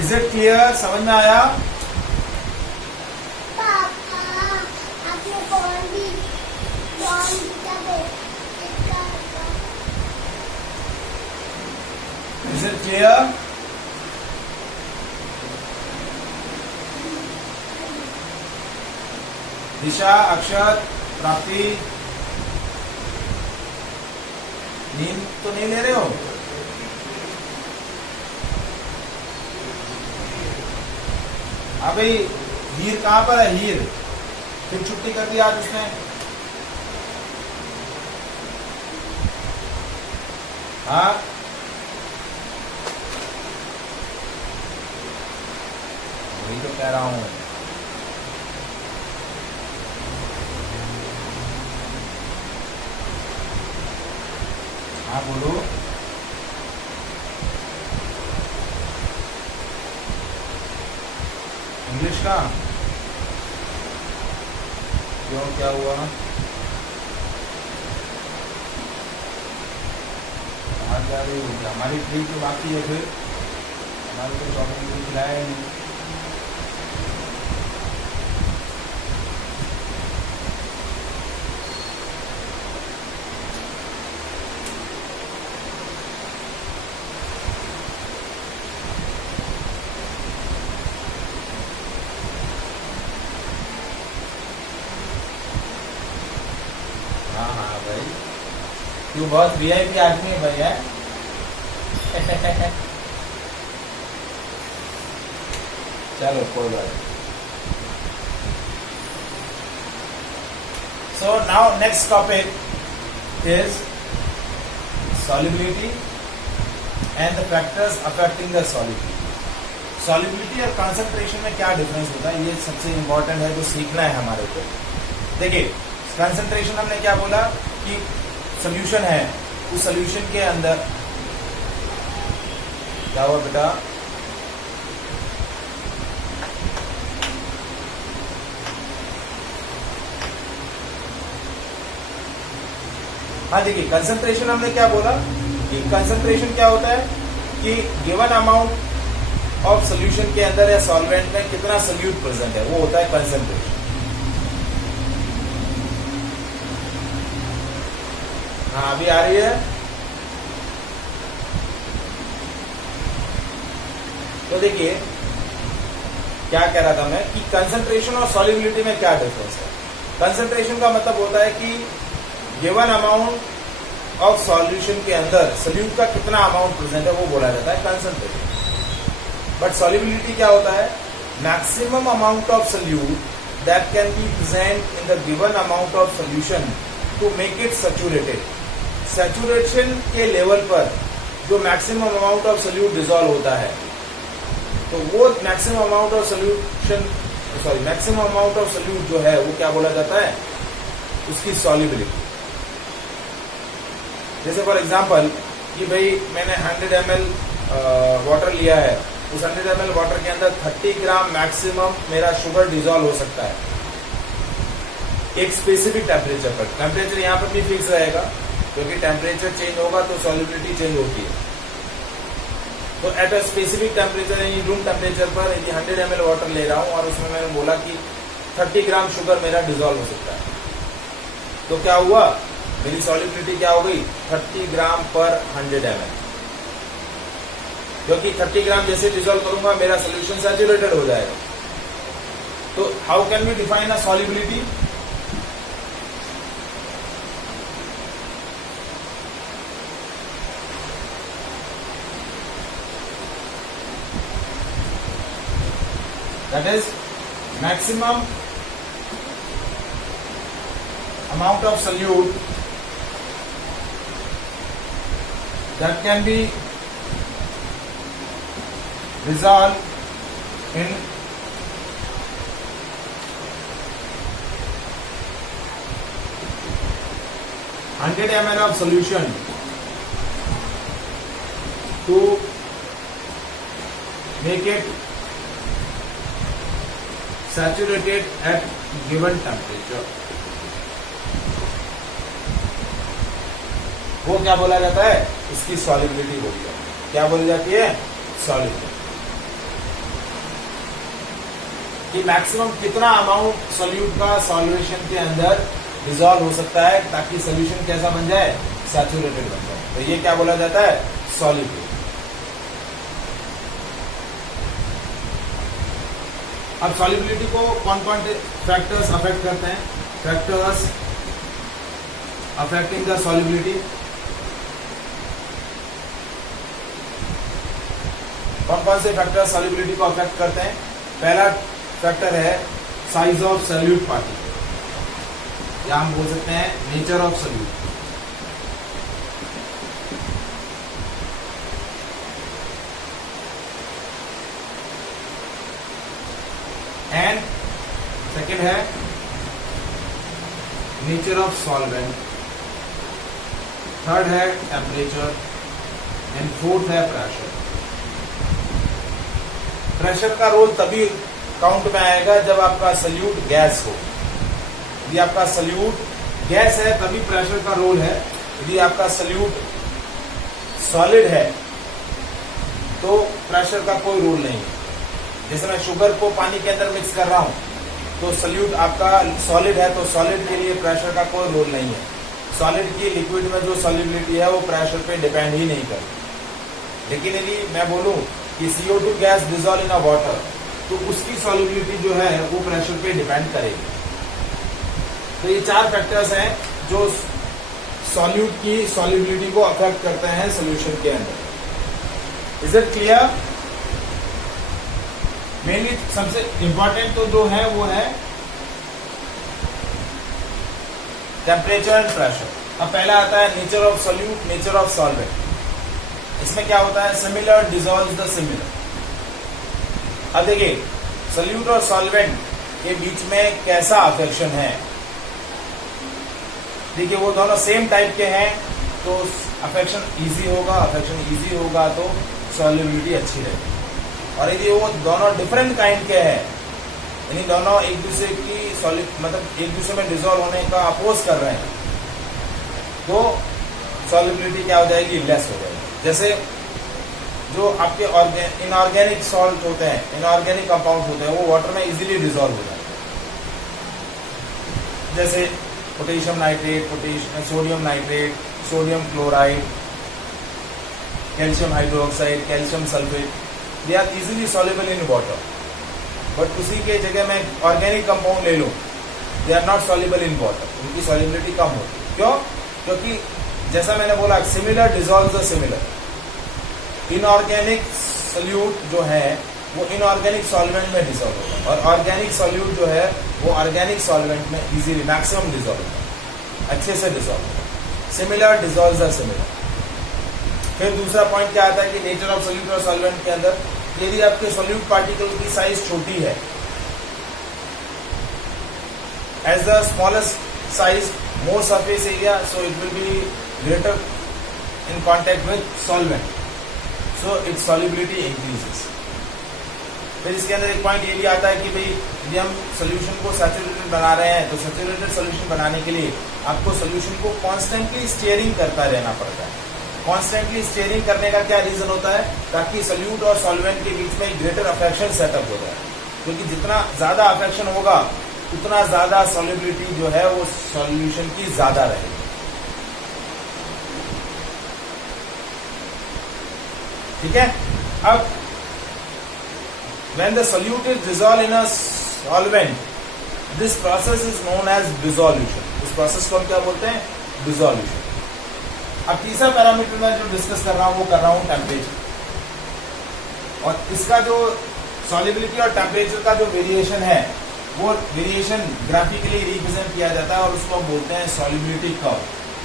Is it clear? समझ में आया? पापा आपने कौन भी इज इट क्लियर? दिशा, अक्षत, प्राप्ति, नींद तो नहीं ले रहे हो? हाँ भाई, हीर कहाँ पर है? हीर फिर छुट्टी कर दी आज उसने। हाँ, वही तो कह रहा हूं। हाँ बोलो। इंग्लिश का क्यों, क्या हुआ? कहाँ जा रही हो? हमारी ट्रिप तो बाकी है, फिर हमारे को शॉपिंग भी खिलाया नहीं। हाँ हाँ भाई, तू बहुत वीआईपी आदमी है भाई, है? चलो कोई बात नहीं। So now next topic is solubility and the factors affecting the solubility. Solubility और concentration में क्या डिफरेंस होता है, ये सबसे इंपॉर्टेंट है जो सीखना है हमारे को। देखिए, कंसंट्रेशन हमने क्या बोला कि सोल्यूशन है, उस सोल्यूशन के अंदर क्या हुआ बेटा? हाँ देखिए, कंसंट्रेशन हमने क्या बोला कि कंसंट्रेशन क्या होता है कि गिवन अमाउंट ऑफ सोल्यूशन के अंदर या सॉल्वेंट में कितना सोल्यूट प्रेजेंट है, वो होता है कंसंट्रेशन। हाँ अभी आ रही है? तो देखिए क्या कह रहा था मैं कि कंसंट्रेशन और सॉल्युबिलिटी में क्या डिफरेंस है। कंसंट्रेशन का मतलब होता है कि गिवन अमाउंट ऑफ सॉल्यूशन के अंदर सोल्यूट का कितना अमाउंट प्रेजेंट है, वो बोला जाता है कंसंट्रेशन। बट सॉल्युबिलिटी क्या होता है? Maximum amount of solute that can be present in the given amount of solution to make it saturated. Saturation के लेवल पर जो maximum amount of solute dissolve होता है, तो वो maximum amount of maximum amount of solute जो है वो क्या बोला जाता है? उसकी सॉल्युबिलिटी। जैसे फॉर एग्जांपल कि भाई मैंने 100 ml वाटर लिया है, उस 100 ml वाटर के अंदर 30 ग्राम मैक्सिमम मेरा शुगर डिसॉल्व हो सकता है एक स्पेसिफिक टेम्परेचर पर। टेम्परेचर यहाँ पर भी फिक्स रहेगा, क्योंकि टेम्परेचर चेंज होगा तो सॉल्युबिलिटी चेंज होती है। तो एट अ स्पेसिफिक टेम्परेचर यानी रूम टेम्परेचर पर यदि 100 ml वाटर ले रहा हूं और उसमें मैंने बोला कि 30 ग्राम शुगर मेरा डिसॉल्व हो सकता है, तो क्या हुआ? मेरी सॉल्युबिलिटी क्या हो गई? 30 ग्राम पर 100 ml। क्योंकि 30 ग्राम जैसे डिसॉल्व करूंगा मेरा सोल्यूशन सैचुरेटेड हो जाएगा। तो how can we define a solubility? That is maximum amount of solute that can be dissolved in 100 ml of solution to make it saturated at given temperature, वो क्या बोला जाता है? इसकी सॉल्युबिलिटी बोली जाती है। क्या बोली जाती है? सॉल्युबिलिटी। कि मैक्सिमम कितना अमाउंट सोल्यूट का सॉल्यूशन के अंदर डिसॉल्व हो सकता है ताकि सोल्यूशन कैसा बन जाए, सैचुरेटेड बन जाए। तो ये क्या बोला जाता है, सॉल्युबिलिटी। अब सॉल्युबिलिटी को कौन कौन से फैक्टर्स अफेक्ट करते हैं, फैक्टर्स अफेक्टिंग द सॉल्युबिलिटी, कौन कौन से फैक्टर्स सॉल्युबिलिटी को अफेक्ट करते हैं। पहला फैक्टर है साइज ऑफ सोल्यूट पार्टिकल, या हम बोल सकते हैं nature of solute. And second है नेचर ऑफ सॉल्वेंट, थर्ड है टेम्परेचर, एंड फोर्थ है प्रेशर। प्रेशर का रोल तभी काउंट में आएगा जब आपका सल्यूट गैस हो। यदि आपका सल्यूट गैस है तभी प्रेशर का रोल है। यदि आपका सल्यूट सॉलिड है तो प्रेशर का कोई रोल नहीं है। जैसे मैं शुगर को पानी के अंदर मिक्स कर रहा हूं तो सल्यूट आपका सॉलिड है, तो सॉलिड के लिए प्रेशर का कोई रोल नहीं है। सॉलिड की लिक्विड में जो सॉल्युबिलिटी है वो प्रेशर पे डिपेंड ही नहीं करती। लेकिन यदि मैं बोलूं कि CO2 gas dissolve in a water, तो उसकी सॉल्युबिलिटी जो है वो प्रेशर पे डिपेंड करेगी। तो ये चार फैक्टर्स हैं जो सॉल्यूट की सॉल्युबिलिटी को अफेक्ट करते हैं सॉल्यूशन के अंदर। Is it clear? मेनली सबसे इंपॉर्टेंट तो जो है वो है टेम्परेचर एंड प्रेशर। अब पहला आता है nature of solute, nature of solvent. इसमें क्या होता है, सिमिलर डिसॉल्व द सिमिलर। अब देखिए सॉल्यूट और सॉल्वेंट के बीच में कैसा अफेक्शन है। देखिए वो दोनों सेम टाइप के हैं तो अफेक्शन इजी होगा, अफेक्शन इजी होगा तो सॉल्युबिलिटी अच्छी रहेगी। और यदि वो दोनों डिफरेंट काइंड के हैं, यानी दोनों एक दूसरे की मतलब एक दूसरे में डिसॉल्व होने का अपोज कर रहे हैं, तो सॉल्युबिलिटी क्या हो जाएगी, लेस हो जाएगी। जैसे जो आपके इनऑर्गेनिक सॉल्ट होते हैं, इनऑर्गेनिक कंपाउंड होते हैं, वो वाटर में इजीली डिसॉल्व हो जाते हैं। जैसे potassium nitrate, sodium nitrate, sodium chloride, calcium hydroxide, calcium sulphate, they are easily soluble in water. But उसी के जगह मैं ऑर्गेनिक कंपाउंड ले लूं, they are not soluble in water, उनकी सॉल्युबिलिटी कम होती है। क्यों? क्योंकि जैसा मैंने बोला similar dissolve the similar. Inorganic solute जो है वो इनऑर्गेनिक सॉल्वेंट में डिसॉल्व होता है, और ऑर्गेनिक सॉल्यूट जो है वो ऑर्गेनिक सॉल्वेंट में इजीली मैक्सिमम डिसॉल्व होता है, अच्छे से डिसॉल्व होता है। Similar dissolve the similar. फिर दूसरा पॉइंट क्या आता है कि नेचर ऑफ सॉल्यूट और सॉल्वेंट के अंदर यदि आपके सॉल्यूट पार्टिकल की साइज छोटी है, as the smallest size more surface area, so it will be greater in contact with solvent, so its solubility increases. फिर इसके अंदर एक पॉइंट ये भी आता है कि भाई यदि हम सोल्यूशन को सैचुरेटेड बना रहे हैं तो सैचुरेटेड सोल्यूशन बनाने के लिए आपको सोल्यूशन को कॉन्स्टेंटली स्टीयरिंग करता रहना पड़ता है। कॉन्स्टेंटली स्टीयरिंग करने का क्या रीजन होता है, ताकि सोल्यूट और सॉल्वेंट के बीच में ग्रेटर अफेक्शन सेटअप हो जाए, क्योंकि जितना ज्यादा अफेक्शन होगा उतना ज्यादा सॉल्युबिलिटी जो है वो सॉल्यूशन की ज्यादा रहेगी। ठीक है। अब when the solute is dissolved in a solvent, this process is known as dissolution. इस प्रोसेस को हम क्या बोलते हैं, डिसोल्यूशन। अब तीसरा पैरामीटर मैं जो डिस्कस कर रहा हूं वो कर रहा हूं टेम्परेचर, और इसका जो सॉल्युबिलिटी और टेम्परेचर का जो वेरिएशन है वो वेरिएशन ग्राफिकली रिप्रेजेंट किया जाता है, और उसको हम बोलते हैं सॉल्युबिलिटी कर्व।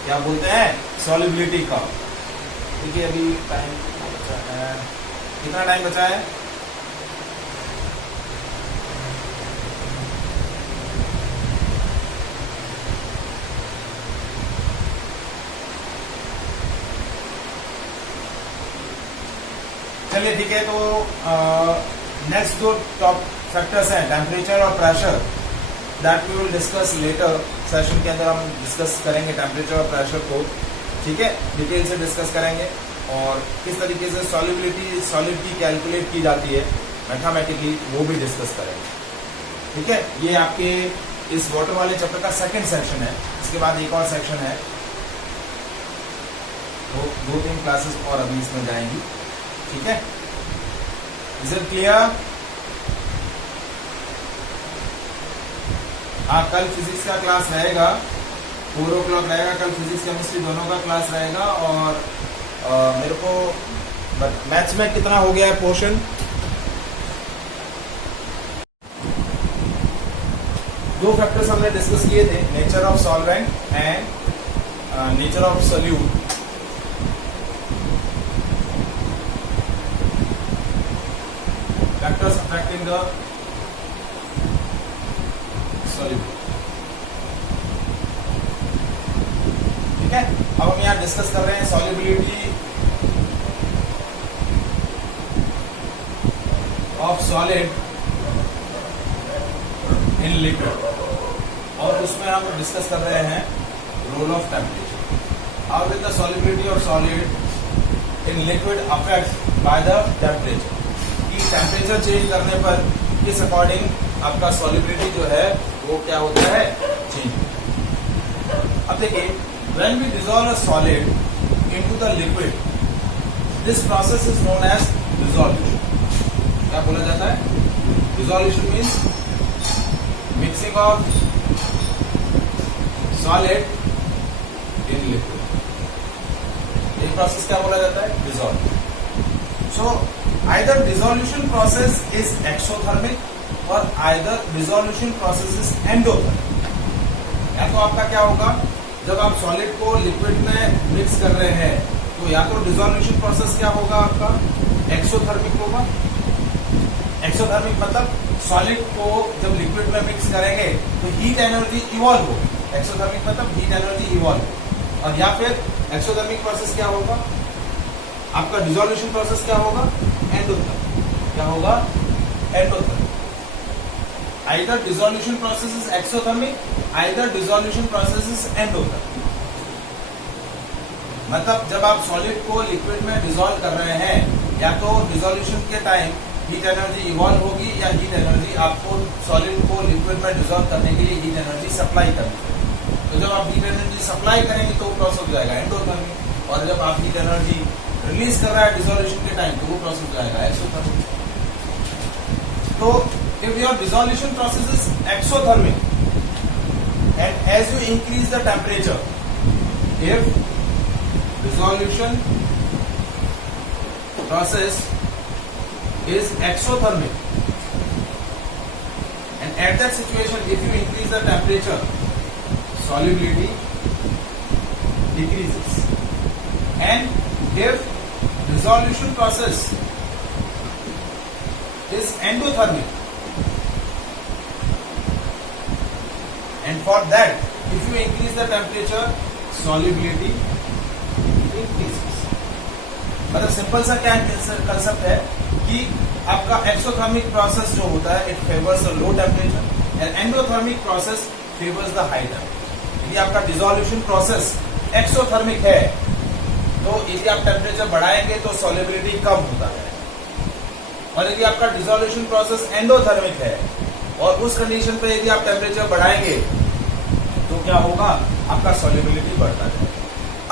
क्या बोलते हैं, सॉल्युबिलिटी कर्व। देखिए अभी टाइम बचा है, कितना टाइम बचा है, चलिए ठीक है। तो नेक्स्ट जो टॉप फैक्टर्स हैं टेम्परेचर और pressure, that we will discuss later session के अंदर। हम डिस्कस करेंगे टेम्परेचर और प्रेशर को, ठीक है, डिटेल से डिस्कस करेंगे, और किस तरीके से सॉल्युबिलिटी सॉलिड की कैलकुलेट की जाती है मैथमेटिकली वो भी डिस्कस करेंगे। ठीक है, ये आपके इस वाटर वाले चैप्टर का सेकंड सेक्शन है। इसके बाद एक और सेक्शन है, तो 2-3 क्लासेस और अभी इसमें जाएंगी। ठीक है, इज इट क्लियर? हाँ, कल फिजिक्स का क्लास रहेगा, 4 o'clock रहेगा। कल फिजिक्स केमिस्ट्री दोनों का क्लास रहेगा। और मेरे को मैथ्स में कितना हो गया है पोर्शन? 2 फैक्टर्स हमने डिस्कस किए थे, nature of solvent and nature of solute. Factors affecting the solute. ठीक है, अब हम यहाँ डिस्कस कर रहे हैं solubility of solid in liquid, और उसमें हम डिस्कस कर रहे हैं role of temperature. How will the solubility of solid in liquid affect by the temperature, कि टेम्परेचर चेंज करने पर किस अकॉर्डिंग आपका सॉल्युबिलिटी जो है वो क्या होता है, चेंज। अब देखिए, when we dissolve a solid into the liquid, this process is known as dissolution. क्या बोला जाता है? Dissolution means mixing of solid in liquid. ये प्रोसेस क्या बोला जाता है? Dissolve. So either dissolution process is exothermic और either dissolution process is endothermic. या तो आपका क्या होगा, जब आप सॉलिड को लिक्विड में मिक्स कर रहे हैं, तो या तो डिसॉल्यूशन प्रोसेस क्या होगा आपका, एक्सोथर्मिक होगा। एक्सोथर्मिक मतलब सॉलिड को जब लिक्विड में मिक्स करेंगे तो हीट एनर्जी इवॉल्व हो। एक्सोथर्मिक मतलब हीट एनर्जी इवॉल्व। और या फिर एक्सोथर्मिक प्रोसेस क्या होगा आपका, डिसॉल्यूशन प्रोसेस क्या होगा, एंडोथर्मिक। क्या होगा? Endothermic. Either dissolution process is exothermic, either dissolution process is endothermic. मतलब जब आप सॉलिड को लिक्विड में डिसॉल्व कर रहे हैं, या तो डिसॉल्यूशन के टाइम हीट एनर्जी इवॉल्व होगी, या हीट एनर्जी आपको सॉलिड को लिक्विड में डिसॉल्व करने के लिए हीट एनर्जी सप्लाई करनी पड़ेगी। तो जब आप हीट एनर्जी सप्लाई करेंगे तो वो प्रोसेस हो जाएगा एंडोथर्मिक, और जब आप हीट एनर्जी रिलीज कर रहा है डिसॉल्यूशन के टाइम, तो वो प्रोसेस हो जाएगा एक्सोथर्मिक। तो if your dissolution process is exothermic, and as you increase the temperature, if dissolution process is exothermic, and at that situation if you increase the temperature, solubility decreases, and if dissolution process is endothermic, and for that if you increase the temperature, solubility increases. मतलब simple सा क्या concept है कि आपका exothermic process जो होता है, it favours the low temperature, and endothermic process favours the high temperature. यदि आपका डिसॉल्यूशन प्रोसेस एक्सोथर्मिक है, तो यदि आप टेम्परेचर बढ़ाएंगे तो सॉल्युबिलिटी कम होता है, और यदि आपका डिसॉल्यूशन प्रोसेस एंडोथर्मिक है और उस कंडीशन पे यदि आप टेम्परेचर बढ़ाएंगे तो क्या होगा, आपका सॉल्युबिलिटी बढ़ता है।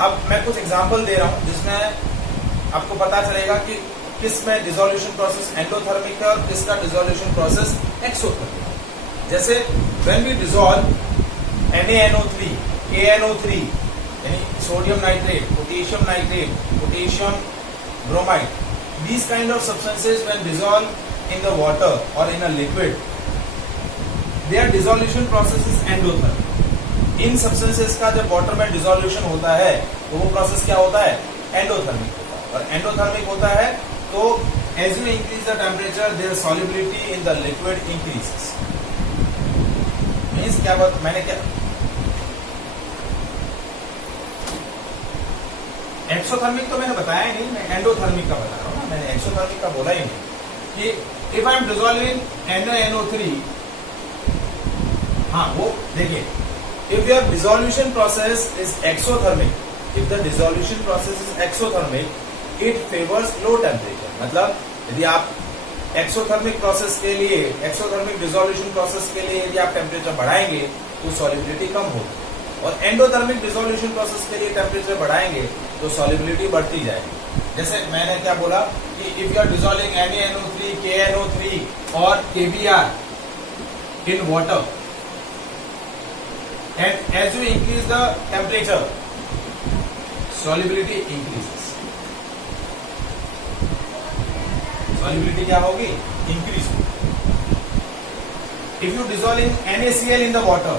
अब मैं कुछ एग्जांपल दे रहा हूं जिसमें आपको पता चलेगा कि किस में डिसॉल्यूशन प्रोसेस एंडोथर्मिक है और किसका डिसॉल्यूशन प्रोसेस एक्सोथर्मिक है। जैसे when we dissolve NaNO3, KNO3 यानी sodium nitrate, potassium nitrate, potassium bromide, these kind of substances when dissolved in the water or in a liquid, their dissolution process is endothermic. In substances का जब water में dissolution होता है तो वो process क्या होता है, endothermic होता है। और endothermic होता है तो as you increase the temperature, their solubility in the liquid increases. Means क्या बात, मैंने क्या एक्सोथर्मिक तो मैंने बताया ही नहीं, मैं एंडोथर्मिक का बता रहा हूँ ना, मैंने एक्सोथर्मिक का बोला ही नहीं कि if I am dissolving NaNO3, हाँ वो देखिए, if your dissolution process is exothermic, if the dissolution process is exothermic, it favors low temperature। मतलब यदि आप एक्सोथर्मिक प्रोसेस के लिए, एक्सोथर्मिक डिसोल्यूशन प्रोसेस के लिए यदि आप टेम्परेचर बढ़ाएंगे तो सॉल्युबिलिटी कम होगी, और एंडोथर्मिक डिसोल्यूशन प्रोसेस के लिए टेम्परेचर बढ़ाएंगे तो सॉल्युबिलिटी बढ़ती जाएगी। जैसे मैंने क्या बोला कि if you are dissolving NaNO3, KNO3 और KBr in water, and as you increase the temperature, solubility increases. Solubility क्या होगी? Increase होगी. If you dissolving NaCl in the water,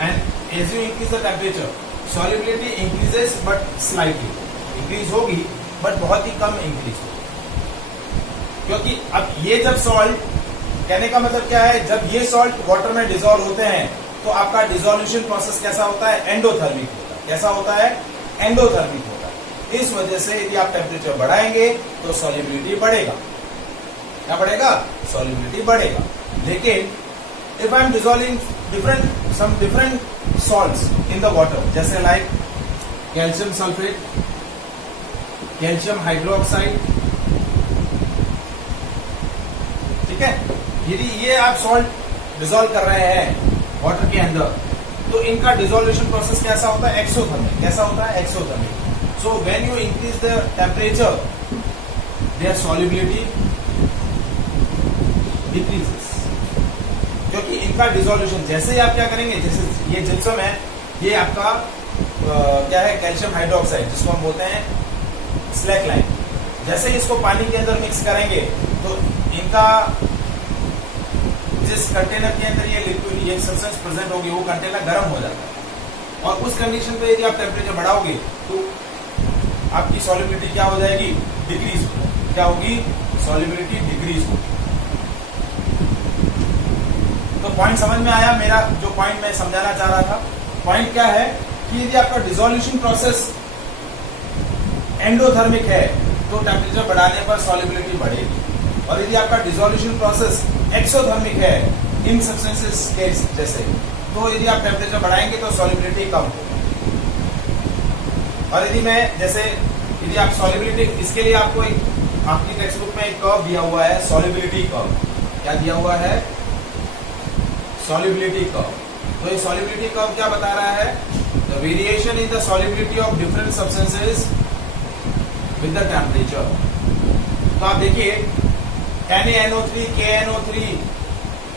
and as you increase the temperature, solubility increases but slightly. Increase होगी but बहुत ही कम increase होगी, क्योंकि अब ये जब सॉल्ट, कहने का मतलब क्या है, जब ये सॉल्ट वाटर में डिसॉल्व होते हैं तो आपका डिसोल्यूशन प्रोसेस कैसा होता है? एंडोथर्मिक होता है। कैसा होता है? एंडोथर्मिक होता है। इस वजह से यदि आप टेम्परेचर बढ़ाएंगे तो सॉल्युबिलिटी बढ़ेगा। क्या बढ़ेगा? सॉल्युबिलिटी बढ़ेगा। लेकिन if I am dissolving different salts in the water, जैसे like calcium sulphate, calcium hydroxide, ठीक है, यदि ये आप सॉल्ट डिसॉल्व कर रहे हैं वाटर के अंदर तो इनका डिसोल्यूशन प्रोसेस कैसा होता है? एक्सोथर्मिक। कैसा होता है? Exothermic. So when you increase the temperature, their solubility decreases, क्योंकि इनका डिसोल्यूशन, जैसे ही आप क्या करेंगे, जैसे ये जिप्सम है, ये आपका क्या है? कैल्शियम हाइड्रोक्साइड, जिसको हम बोलते हैं स्लैक लाइन। जैसे ही इसको पानी के अंदर मिक्स करेंगे तो इनका जिस कंटेनर के अंदर ये लिक्विड, ये सब्सटेंस प्रेजेंट होगी, वो कंटेनर गर्म हो जाता है, और उस कंडीशन पे यदि आप टेम्परेचर बढ़ाओगे तो आपकी सॉल्युबिलिटी क्या हो जाएगी? डिक्रीज हो जाएगी। क्या होगी? सॉल्युबिलिटी डिक्रीज होगी। तो पॉइंट समझ में आया मेरा? जो पॉइंट मैं समझाना चाह रहा था, पॉइंट क्या है कि यदि आपका डिसोल्यूशन प्रोसेस एंडोथर्मिक है तो टेम्परेचर बढ़ाने पर सॉल्युबिलिटी बढ़ेगी, और यदि आपका डिसोल्यूशन प्रोसेस एक्सोथर्मिक है इन सब्सटेंसेस के जैसे, तो यदि आप टेम्परेचर बढ़ाएंगे तो सॉल्युबिलिटी कम होगी। और यदि आप सॉल्युबिलिटी, इसके लिए आपको एक आपकी टेक्स्ट बुक में एक कर्व दिया हुआ है, सॉल्युबिलिटी कर्व। क्या दिया हुआ है? Solubility curve. तो ये सॉल्युबिलिटी कर्व क्या बता रहा है? The variation in the solubility of different substances with the temperature. तो आप देखिए NaNO3, KNO3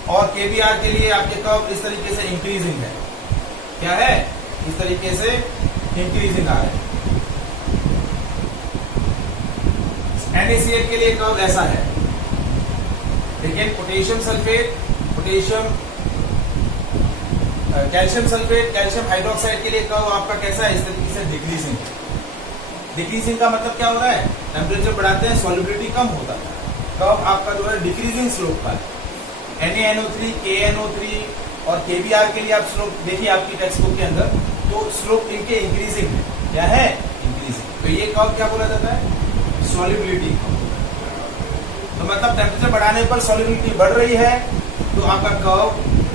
और KBr के लिए आपके कर्व इस तरीके से इंक्रीजिंग है। क्या है? इस तरीके से इंक्रीजिंग आ रहा है। NaCl के लिए कर्व ऐसा है। लेकिन potassium sulphate, calcium sulphate, calcium hydroxide के लिए कर्व आपका कैसा है? इस तरीके से डिक्रीजिंग। डिक्रीजिंग का मतलब क्या हो रहा है? टेम्परेचर बढ़ाते हैं, सॉल्युबिलिटी कम होता है। कर्व आपका जो है डिक्रीजिंग स्लोप का है। NaNO3, KNO3 और KBr के लिए आप स्लोप देखिए आपकी टेक्स्ट बुक के अंदर, तो स्लोप इनके इंक्रीजिंग है। क्या है? इंक्रीजिंग। तो ये कर्व क्या बोला जाता है? सॉल्युबिलिटी। तो मतलब टेम्परेचर बढ़ाने पर सॉल्युबिलिटी बढ़ रही है तो आपका कर्व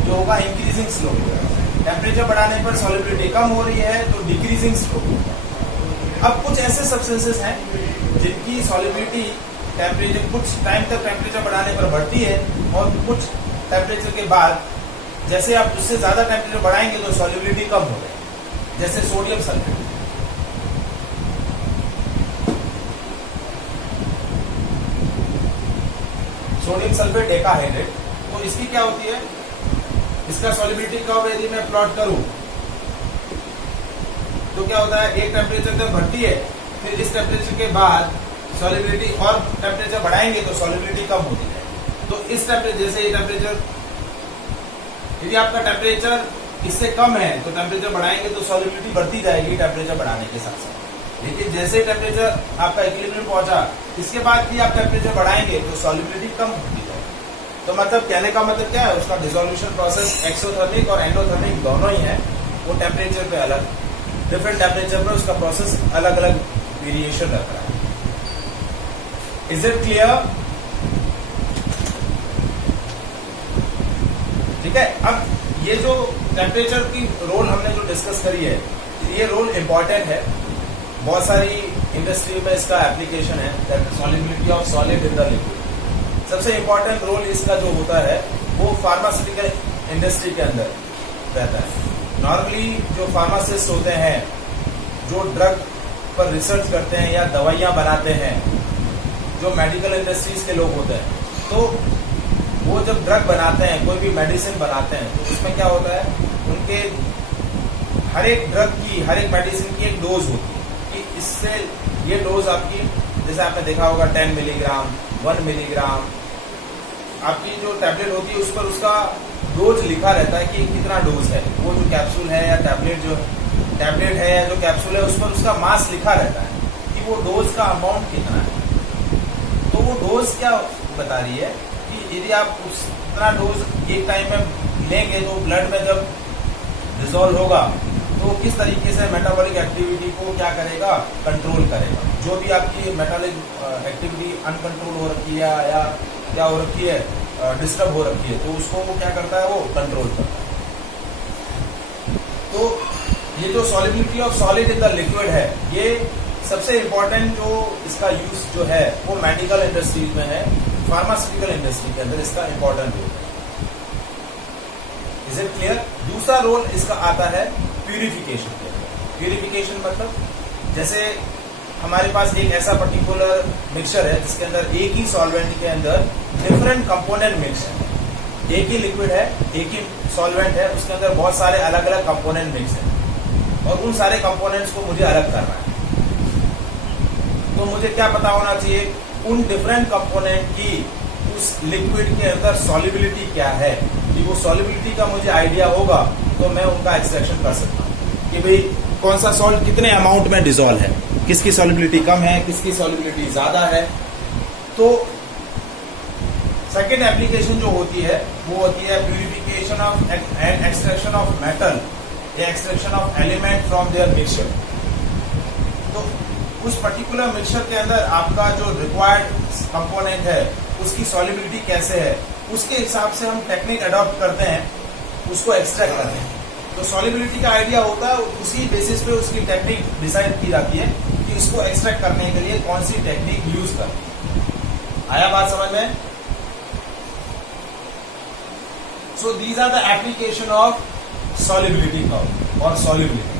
जो होगा इंक्रीजिंग स्लोप होगा। टेम्परेचर बढ़ाने पर सॉल्युबिलिटी कम हो रही है तो डिक्रीजिंग स्लोप होगा। अब कुछ ऐसे सब्सटेंसेस हैं जिनकी सॉल्युबिलिटी टेम्परेचर, कुछ टाइम तक टेम्परेचर बढ़ाने पर बढ़ती है, और कुछ टेम्परेचर के बाद जैसे आप उससे ज्यादा टेम्परेचर बढ़ाएंगे तो सॉल्युबिलिटी कम हो जाएगी। जैसे sodium sulphate. Sodium sulphate decahydrate, तो इसकी क्या होती है? इसका सॉल्युबिलिटी कर्व यदि मैं प्लॉट करूं तो क्या होता है? एक टेम्परेचर तक बढ़ती है, फिर इस टेम्परेचर के बाद सॉल्युबिलिटी और टेम्परेचर बढ़ाएंगे तो सॉल्युबिलिटी कम होती है। तो इस टेम्परेचर, जैसे ये टेम्परेचर, यदि आपका टेम्परेचर इससे कम है तो टेम्परेचर बढ़ाएंगे तो सॉल्युबिलिटी बढ़ती जाएगी टेम्परेचर बढ़ाने के साथ साथ। लेकिन जैसे टेम्परेचर आपका इक्विलिब्रियम पहुंचा, इसके बाद भी आप टेम्परेचर बढ़ाएंगे तो सॉल्युबिलिटी कम होती जाएगी। तो मतलब कहने का मतलब क्या है? उसका डिसोल्यूशन प्रोसेस एक्सोथर्मिक और एंडोथर्मिक दोनों ही है। वो टेम्परेचर पे अलग, डिफरेंट टेम्परेचर पर उसका प्रोसेस अलग अलग वेरिएशन रहता है। Is it clear? ठीक है। अब ये जो टेम्परेचर की रोल हमने जो डिस्कस करी है, ये रोल इंपॉर्टेंट है। बहुत सारी इंडस्ट्री में इसका एप्लीकेशन है, that solubility of solid in the liquid. सबसे इंपॉर्टेंट रोल इसका जो होता है वो फार्मास्यूटिकल इंडस्ट्री के अंदर रहता है। नॉर्मली जो फार्मासिस्ट होते हैं, जो ड्रग पर रिसर्च करते हैं या दवाइयाँ बनाते हैं, जो मेडिकल इंडस्ट्रीज के लोग होते हैं, तो वो जब ड्रग बनाते हैं, कोई भी मेडिसिन बनाते हैं, तो उसमें क्या होता है, उनके हर एक ड्रग की, हर एक मेडिसिन की एक डोज होती है कि इससे ये डोज आपकी, जैसे आपने देखा होगा 10 मिलीग्राम, 1 मिलीग्राम, आपकी जो टैबलेट होती है उस पर उसका डोज लिखा रहता है कि कितना डोज है। वो जो कैप्सूल है या टैबलेट है या जो कैप्सूल है, उस पर उसका मास लिखा रहता है कि वो डोज का अमाउंट कितना है। तो वो डोज क्या बता रही है कि यदि आप उतना डोज एक टाइम में लेंगे तो ब्लड में जब डिसॉल्व होगा तो किस तरीके से मेटाबॉलिक एक्टिविटी को क्या करेगा, कंट्रोल करेगा। जो भी आपकी मेटाबॉलिक एक्टिविटी अनकंट्रोल हो रखी है या क्या हो रखी है, डिस्टर्ब हो रखी है, तो उसको वो क्या करता है, वो कंट्रोल करता है। तो ये जो solubility of solid in the liquid है, ये सबसे इम्पोर्टेंट जो इसका यूज जो है वो मेडिकल इंडस्ट्रीज में है, फार्मास्यूटिकल इंडस्ट्री के अंदर इसका इम्पोर्टेंट रोल है। Is it clear? दूसरा रोल इसका आता है प्यूरिफिकेशन के अंदर। प्यूरिफिकेशन मतलब जैसे हमारे पास एक ऐसा पर्टिकुलर मिक्सचर है जिसके अंदर एक ही सॉल्वेंट के अंदर डिफरेंट कंपोनेंट मिक्स है। एक ही लिक्विड है, एक ही सॉल्वेंट है, उसके अंदर बहुत सारे अलग अलग कंपोनेंट मिक्स है और उन सारे कंपोनेंट्स को मुझे अलग करना है। तो मुझे क्या पता होना चाहिए, उन डिफरेंट कंपोनेंट की उस लिक्विड के अंदर सॉल्युबिलिटी क्या है। कि वो सॉल्युबिलिटी का मुझे आइडिया होगा तो मैं उनका एक्सट्रैक्शन कर सकता हूँ कि भाई कौन सा सॉल्ट कितने अमाउंट में डिसॉल्व है, किसकी सॉल्युबिलिटी कम है, किसकी सॉल्युबिलिटी ज्यादा है। तो सेकेंड एप्लीकेशन जो होती है वो होती है purification of and extraction of metal या extraction of element from their mixture. तो उस पर्टिकुलर मिक्सचर के अंदर आपका जो रिक्वायर्ड कंपोनेंट है उसकी सॉल्युबिलिटी कैसे है, उसके हिसाब से हम टेक्निक अडॉप्ट करते हैं, उसको एक्सट्रैक्ट करते हैं। तो सॉल्युबिलिटी का आइडिया होता है, उसी बेसिस पे उसकी टेक्निक डिसाइड की जाती है कि इसको एक्सट्रैक्ट करने के लिए कौन सी टेक्निक यूज करनी। आया बात समझ में? So these are the application of solubility curve और सॉल्युबिलिटी।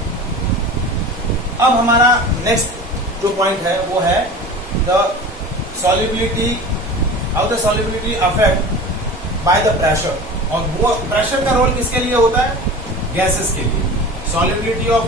अब हमारा नेक्स्ट जो पॉइंट है वो है the solubility, how the solubility affect by the pressure. और वो प्रेशर का रोल किसके लिए होता है? गैसेस के लिए। Solubility of